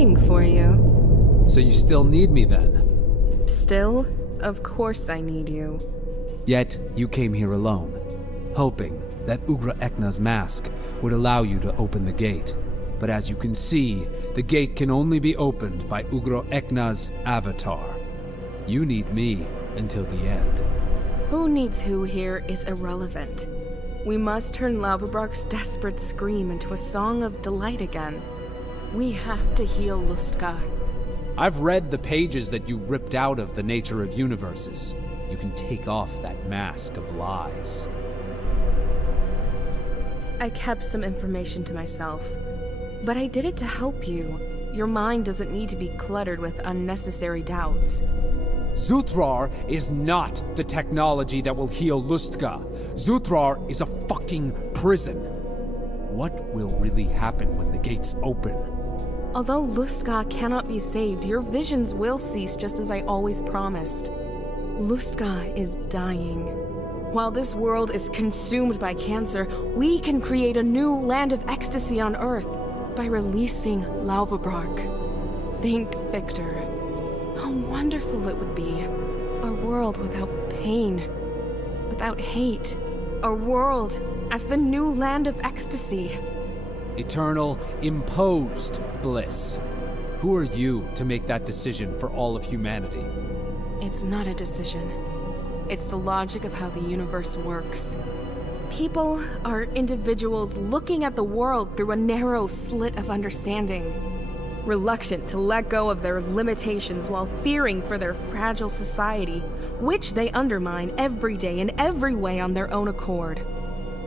waiting for you. So you still need me then? Still? Of course I need you. Yet, you came here alone, hoping that Ugra Ekna's mask would allow you to open the gate. But as you can see, the gate can only be opened by Ugra Ekna's avatar. You need me until the end. Who needs who here is irrelevant. We must turn Lavabrak's desperate scream into a song of delight again. We have to heal Lustka. I've read the pages that you ripped out of The Nature of Universes. You can take off that mask of lies. I kept some information to myself, but I did it to help you. Your mind doesn't need to be cluttered with unnecessary doubts. Zuthrar is not the technology that will heal Lustka. Zuthrar is a fucking prison. What will really happen when the gates open? Although Lustka cannot be saved, your visions will cease just as I always promised. Lustka is dying. While this world is consumed by cancer, we can create a new land of ecstasy on Earth by releasing Lavabrak. Think, Victor. How wonderful it would be. A world without pain, without hate. A world as the new land of ecstasy. Eternal, imposed bliss. Who are you to make that decision for all of humanity? It's not a decision. It's the logic of how the universe works. People are individuals looking at the world through a narrow slit of understanding. Reluctant to let go of their limitations while fearing for their fragile society, which they undermine every day in every way on their own accord.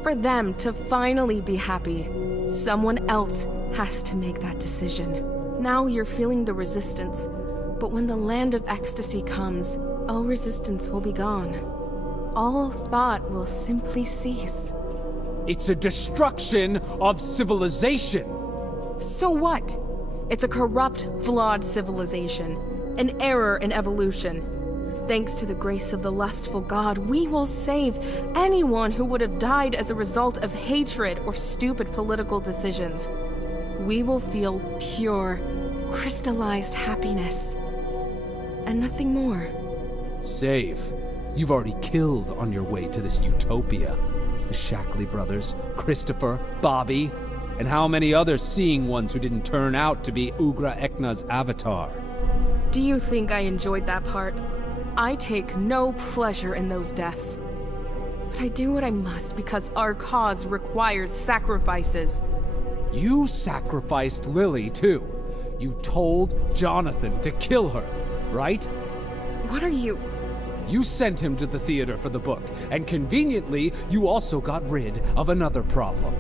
For them to finally be happy, someone else has to make that decision. Now you're feeling the resistance, but when the land of ecstasy comes, all resistance will be gone. All thought will simply cease. It's a destruction of civilization! So what? It's a corrupt, flawed civilization, an error in evolution. Thanks to the grace of the lustful god, we will save anyone who would have died as a result of hatred or stupid political decisions. We will feel pure, crystallized happiness. And nothing more. Save? You've already killed on your way to this utopia. The Shackley brothers, Christopher, Bobby, and how many other seeing ones who didn't turn out to be Ugra Ekna's avatar. Do you think I enjoyed that part? I take no pleasure in those deaths. But I do what I must because our cause requires sacrifices. You sacrificed Lily, too. You told Jonathan to kill her, right? What are you... You sent him to the theater for the book, and conveniently, you also got rid of another problem.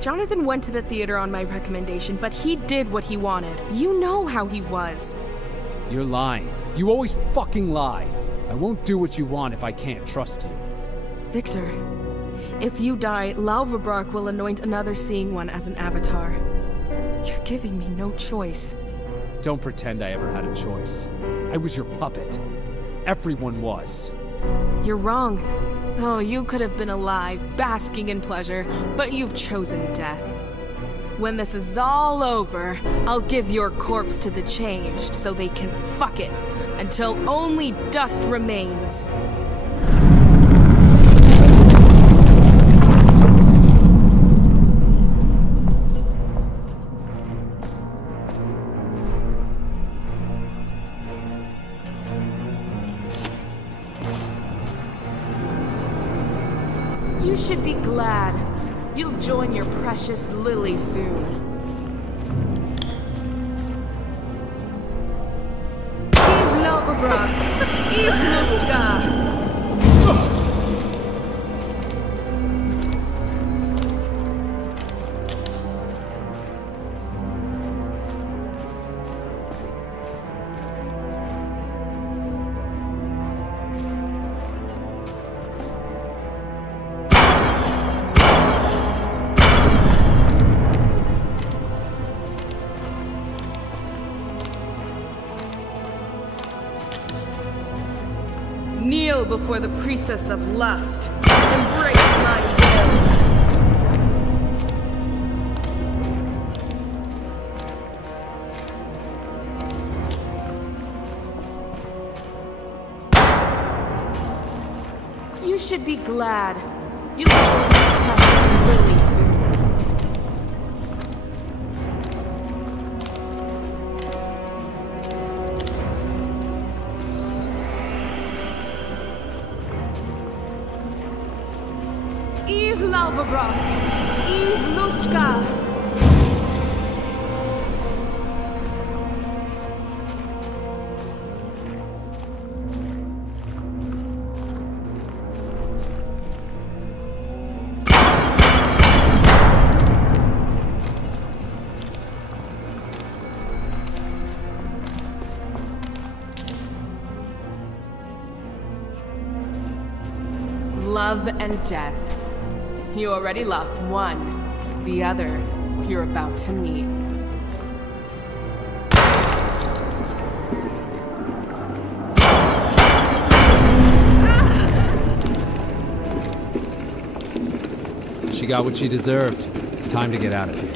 Jonathan went to the theater on my recommendation, but he did what he wanted. You know how he was. You're lying. You always fucking lie. I won't do what you want if I can't trust you. Victor, if you die, Lavabrak will anoint another Seeing One as an avatar. You're giving me no choice. Don't pretend I ever had a choice. I was your puppet. Everyone was. You're wrong. Oh, you could have been alive, basking in pleasure, but you've chosen death. When this is all over, I'll give your corpse to the Changed so they can fuck it until only dust remains. You should be glad. You'll join your precious Lily soon. Eve Lavabrak! Eve Lustka! Kneel before the priestess of lust. Embrace my will. You should be glad. You'll be really soon. Eve Lalvabrock, Eve Lustka. Love and death. You already lost one. The other, you're about to meet. She got what she deserved. Time to get out of here.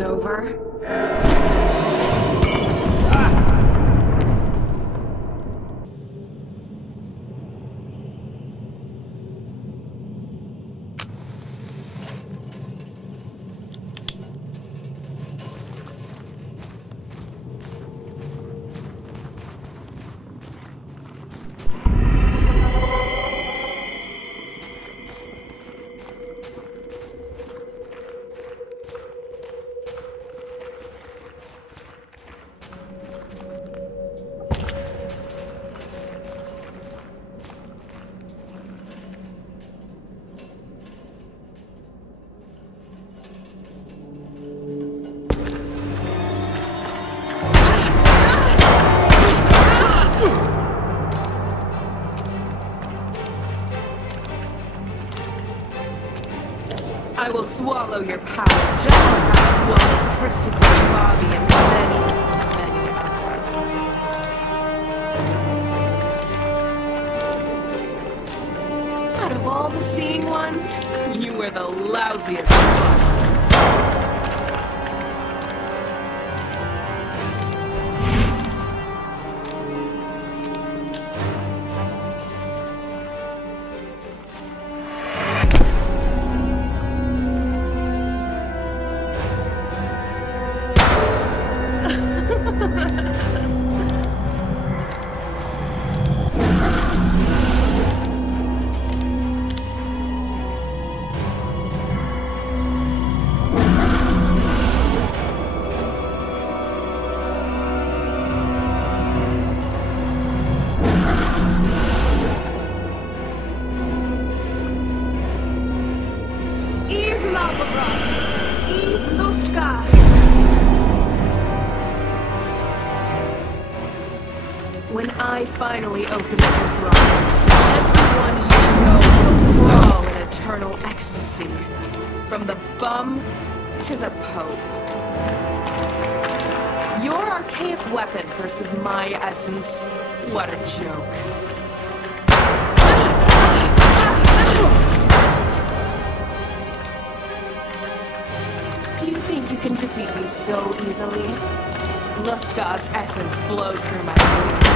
Over. I will swallow your power just like I swallowed Christopher Bobby and many others. Out of all the seeing ones, you were the lousiest one. When I finally open the throne, everyone you know will crawl in eternal ecstasy. From the bum to the Pope. Your archaic weapon versus my essence. What a joke. Do you think you can defeat me so easily? Lustga's essence flows through my veins.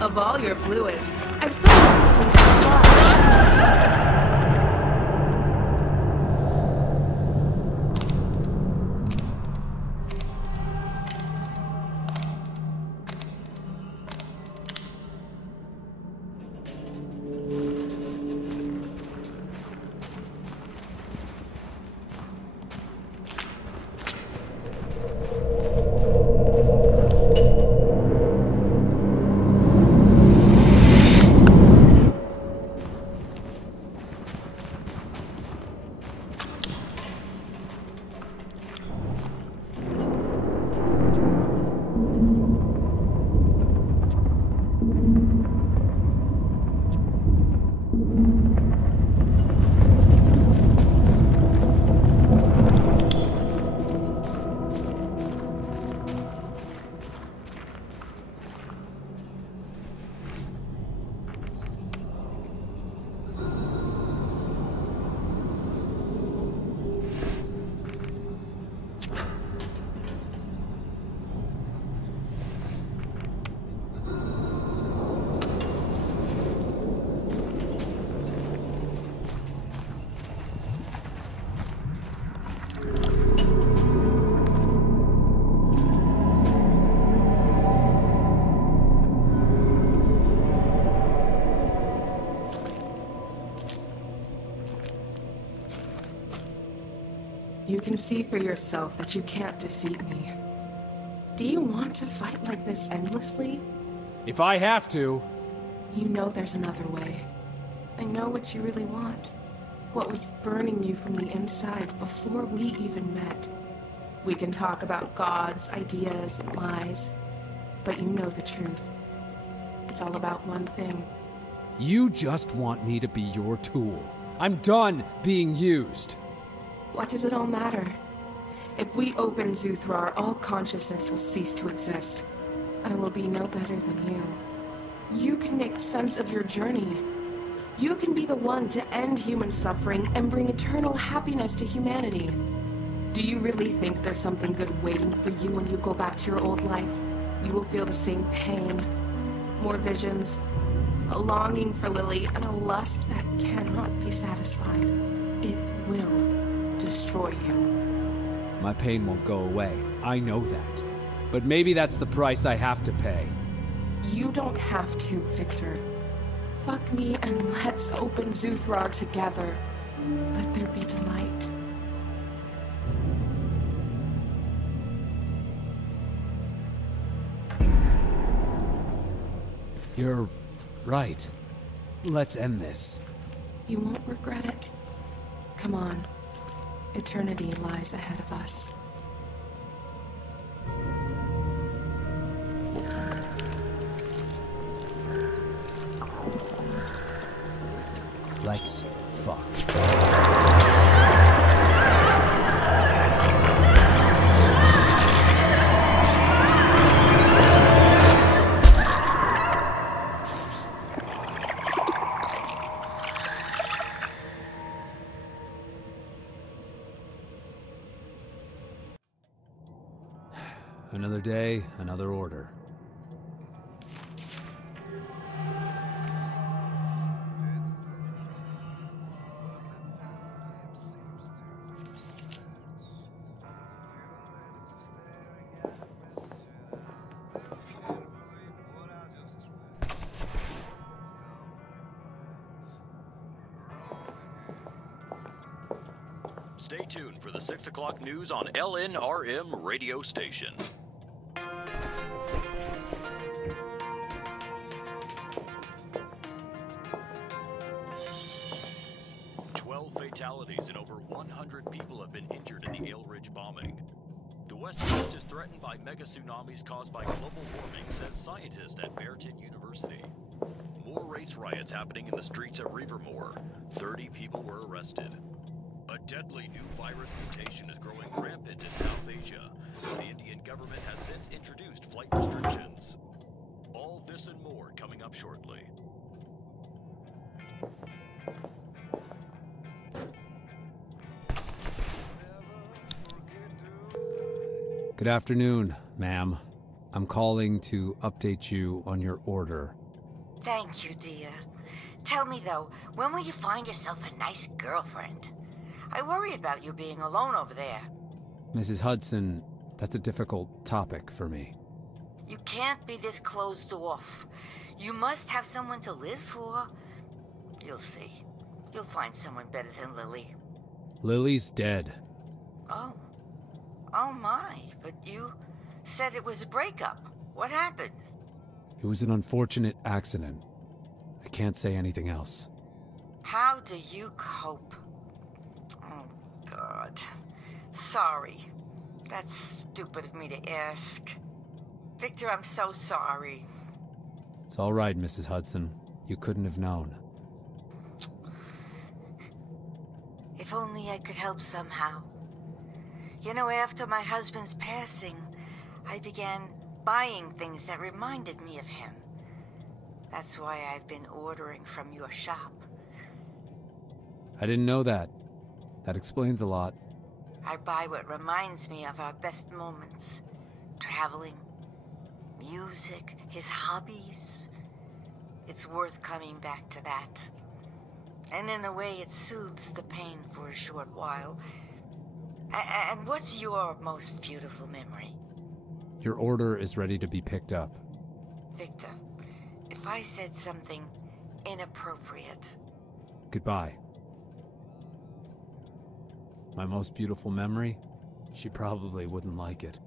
Of all your fluids, I still want to taste the blood. You can see for yourself that you can't defeat me. Do you want to fight like this endlessly? If I have to. You know there's another way. I know what you really want. What was burning you from the inside before we even met. We can talk about gods, ideas, and lies, but you know the truth. It's all about one thing. You just want me to be your tool. I'm done being used. What does it all matter? If we open Zuthrar, all consciousness will cease to exist. I will be no better than you. You can make sense of your journey. You can be the one to end human suffering and bring eternal happiness to humanity. Do you really think there's something good waiting for you when you go back to your old life? You will feel the same pain, more visions, a longing for Lily, and a lust that cannot be satisfied. It will destroy you. My pain won't go away. I know that. But maybe that's the price I have to pay. You don't have to, Victor. Fuck me and let's open Zuthrar together. Let there be delight. You're right. Let's end this. You won't regret it. Come on. Eternity lies ahead of us. Let's fuck. Another day, another order. Stay tuned for the 6 o'clock news on LNRM radio station. 12 fatalities and over 100 people have been injured in the Ale Ridge bombing. The West Coast is threatened by mega tsunamis caused by global warming, says scientist at Bearton University. More race riots happening in the streets of Rivermore. 30 people were arrested. A deadly new virus mutation is growing rampant in South Asia. The Indian government has since introduced flight restrictions. All this and more coming up shortly. Good afternoon, ma'am. I'm calling to update you on your order. Thank you, dear. Tell me, though, when will you find yourself a nice girlfriend? I worry about you being alone over there. Mrs. Hudson, that's a difficult topic for me. You can't be this closed off. You must have someone to live for. You'll see. You'll find someone better than Lily. Lily's dead. Oh. Oh my, but you said it was a breakup. What happened? It was an unfortunate accident. I can't say anything else. How do you cope? Oh, God. Sorry. That's stupid of me to ask. Victor, I'm so sorry. It's all right, Mrs. Hudson. You couldn't have known. If only I could help somehow. You know, after my husband's passing, I began buying things that reminded me of him. That's why I've been ordering from your shop. I didn't know that. That explains a lot. I buy what reminds me of our best moments. Traveling, music, his hobbies. It's worth coming back to that. And in a way, it soothes the pain for a short while. And what's your most beautiful memory? Your order is ready to be picked up. Victor, if I said something inappropriate... Goodbye. My most beautiful memory? She probably wouldn't like it.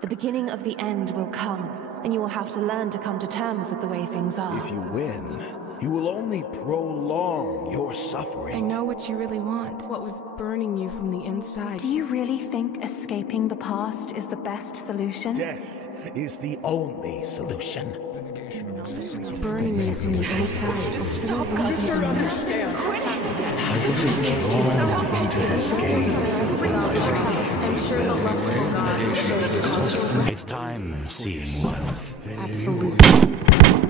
The beginning of the end will come, and you will have to learn to come to terms with the way things are. If you win, you will only prolong your I suffering. know what you really want. What was burning you from the inside. Do you really think escaping the past is the best solution? Death is the only solution. Burning you from the inside. Stop! I wasn't drawn into this game. It's time, seeing one. Absolutely.